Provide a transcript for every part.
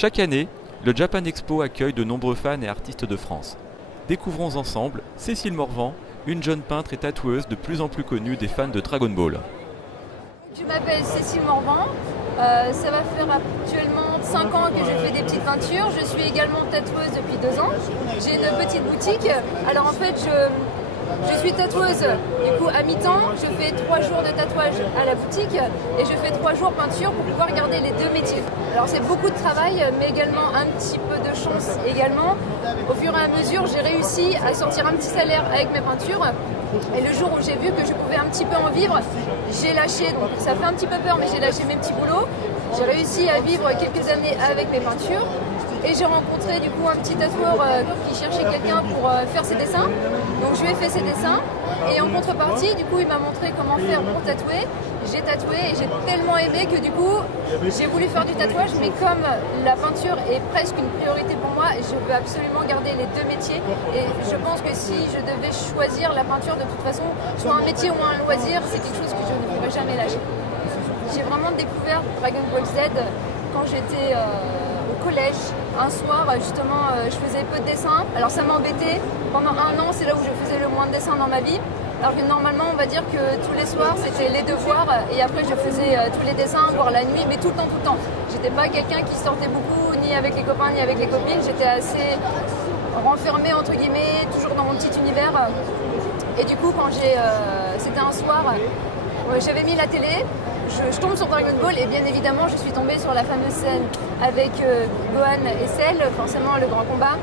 Chaque année, le Japan Expo accueille de nombreux fans et artistes de France. Découvrons ensemble Cécile Morvan, une jeune peintre et tatoueuse de plus en plus connue des fans de Dragon Ball. Je m'appelle Cécile Morvan, ça va faire actuellement 5 ans que je fais des petites peintures. Je suis également tatoueuse depuis 2 ans. J'ai une petite boutique. Alors en fait, je suis tatoueuse du coup à mi-temps. Je fais 3 jours de tatouage à la boutique et je fais 3 jours peinture pour pouvoir garder les deux métiers. Alors c'est beaucoup de travail mais également un petit peu de chance également. Au fur et à mesure, j'ai réussi à sortir un petit salaire avec mes peintures. Et le jour où j'ai vu que je pouvais un petit peu en vivre, j'ai lâché, donc ça fait un petit peu peur, mais j'ai lâché mes petits boulots. J'ai réussi à vivre quelques années avec mes peintures. Et j'ai rencontré du coup un petit tatoueur qui cherchait quelqu'un pour faire ses dessins. Donc je lui ai fait ses dessins. Et en contrepartie, du coup, il m'a montré comment faire pour tatouer. J'ai tatoué et j'ai tellement aimé que du coup, j'ai voulu faire du tatouage. Mais comme la peinture est presque une priorité pour moi, je veux absolument garder les deux métiers. Et je pense que si je devais choisir la peinture, de toute façon, soit un métier ou un loisir, c'est quelque chose que je ne pourrais jamais lâcher. J'ai vraiment découvert Dragon Ball Z quand j'étais au collège. Un soir, justement, je faisais peu de dessins. Alors ça m'embêtait. Pendant 1 an, c'est là où je faisais le moins de dessins dans ma vie. Alors que normalement, on va dire que tous les soirs, c'était les devoirs. Et après, je faisais tous les dessins, voire la nuit, mais tout le temps, tout le temps. J'étais pas quelqu'un qui sortait beaucoup, ni avec les copains, ni avec les copines. J'étais assez renfermée, entre guillemets, toujours dans mon petit univers. Et du coup, quand c'était un soir, j'avais mis la télé. Je tombe sur Dragon Ball et bien évidemment je suis tombée sur la fameuse scène avec Gohan et Cell, forcément le grand combat.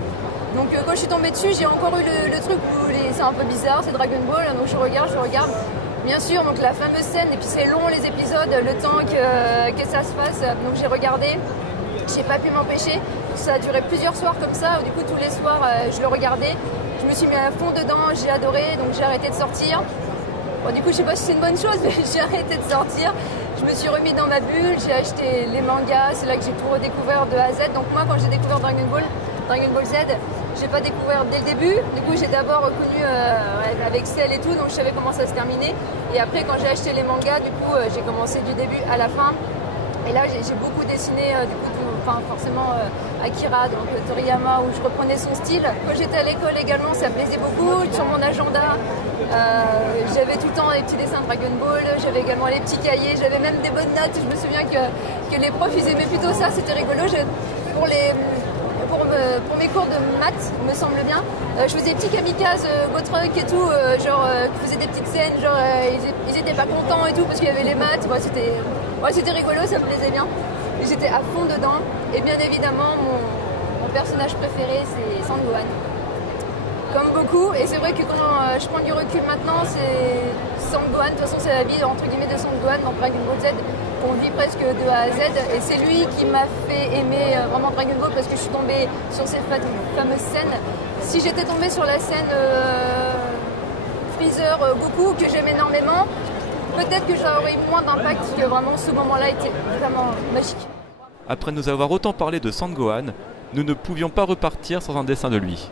Donc quand je suis tombée dessus, j'ai encore eu le truc où c'est un peu bizarre, c'est Dragon Ball, donc je regarde. Bien sûr, donc la fameuse scène, et puis c'est long les épisodes, le temps que ça se fasse, donc j'ai regardé, j'ai pas pu m'empêcher. Ça a duré plusieurs soirs comme ça, où du coup tous les soirs je le regardais. Je me suis mis à fond dedans, j'ai adoré, donc j'ai arrêté de sortir. Bon, du coup, je sais pas si c'est une bonne chose, mais j'ai arrêté de sortir. Je me suis remis dans ma bulle, j'ai acheté les mangas, c'est là que j'ai tout redécouvert de A à Z. Donc moi, quand j'ai découvert Dragon Ball Z, j'ai pas découvert dès le début. Du coup, j'ai d'abord reconnu avec Cell et tout, donc je savais comment ça se terminait. Et après, quand j'ai acheté les mangas, du coup, j'ai commencé du début à la fin. Et là, j'ai beaucoup dessiné, forcément Akira, donc Toriyama, où je reprenais son style. Quand j'étais à l'école également, ça me plaisait beaucoup. Sur mon agenda, j'avais tout le temps les petits dessins Dragon Ball, j'avais également les petits cahiers, j'avais même des bonnes notes. Je me souviens que les profs, ils aimaient plutôt ça, c'était rigolo. Pour mes cours de maths, me semble bien, je faisais des petits kamikazes, Gotruck et tout, je faisais des petites scènes, ils étaient pas contents et tout parce qu'il y avait les maths. C'était rigolo, ça me plaisait bien. J'étais à fond dedans. Et bien évidemment, mon personnage préféré, c'est Sangohan. Comme beaucoup. Et c'est vrai que quand je prends du recul maintenant, c'est Sangohan. De toute façon, c'est la vie entre guillemets de Sangohan dans Dragon Ball Z qu'on vit presque de A à Z. Et c'est lui qui m'a fait aimer vraiment Dragon Ball parce que je suis tombée sur ces fameuses scènes. Si j'étais tombée sur la scène Freezer Goku, que j'aime énormément, peut-être que j'aurais eu moins d'impact parce que vraiment ce moment-là était vraiment magique. Après nous avoir autant parlé de Sangohan, nous ne pouvions pas repartir sans un dessin de lui.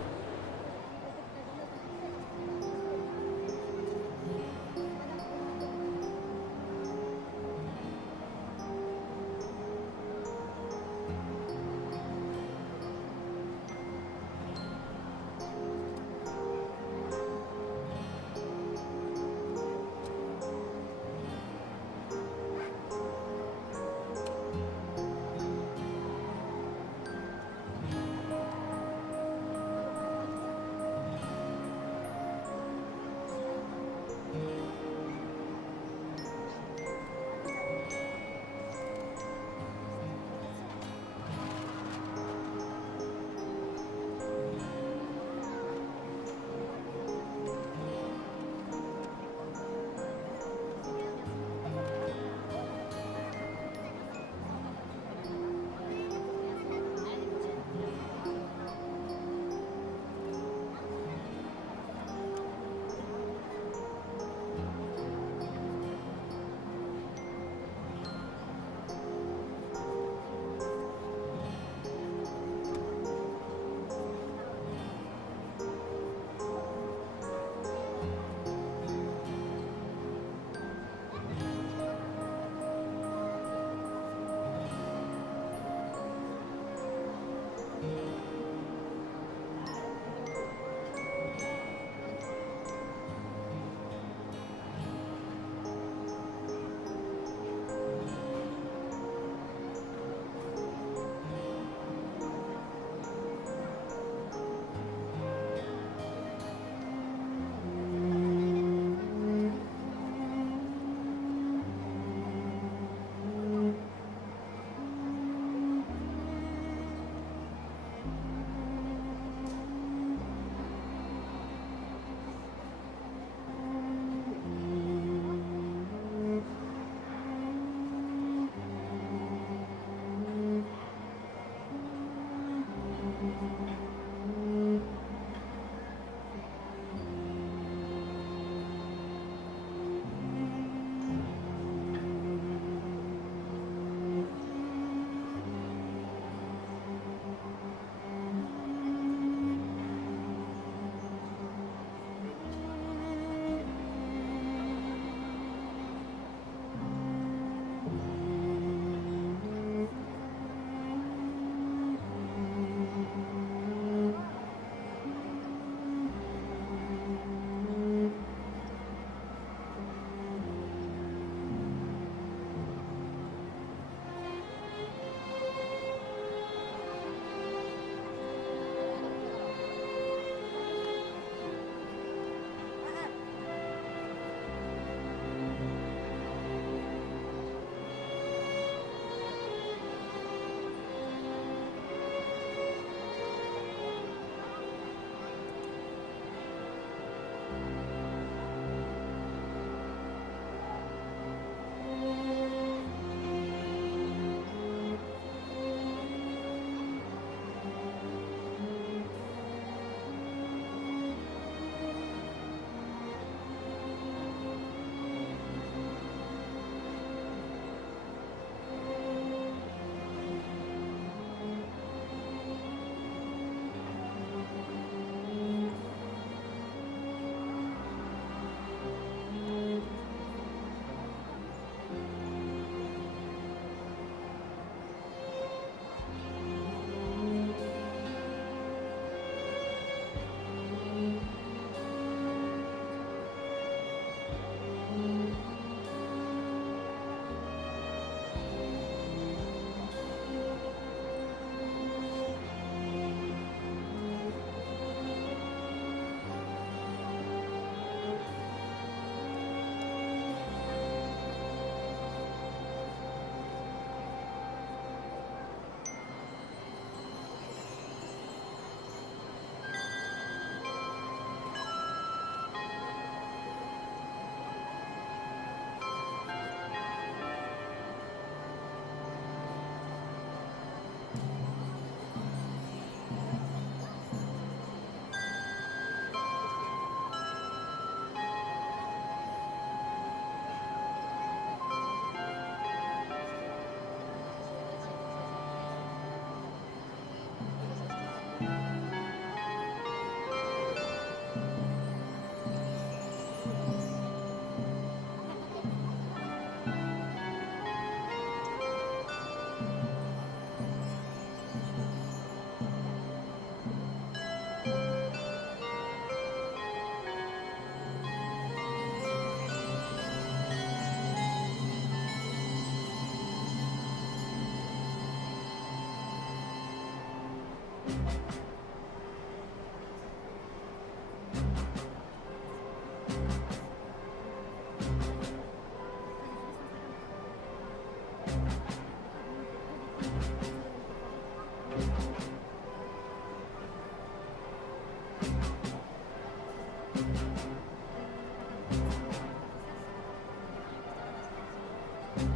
Thank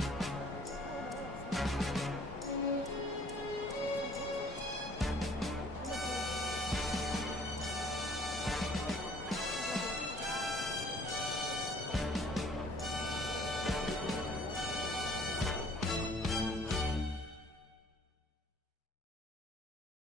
you.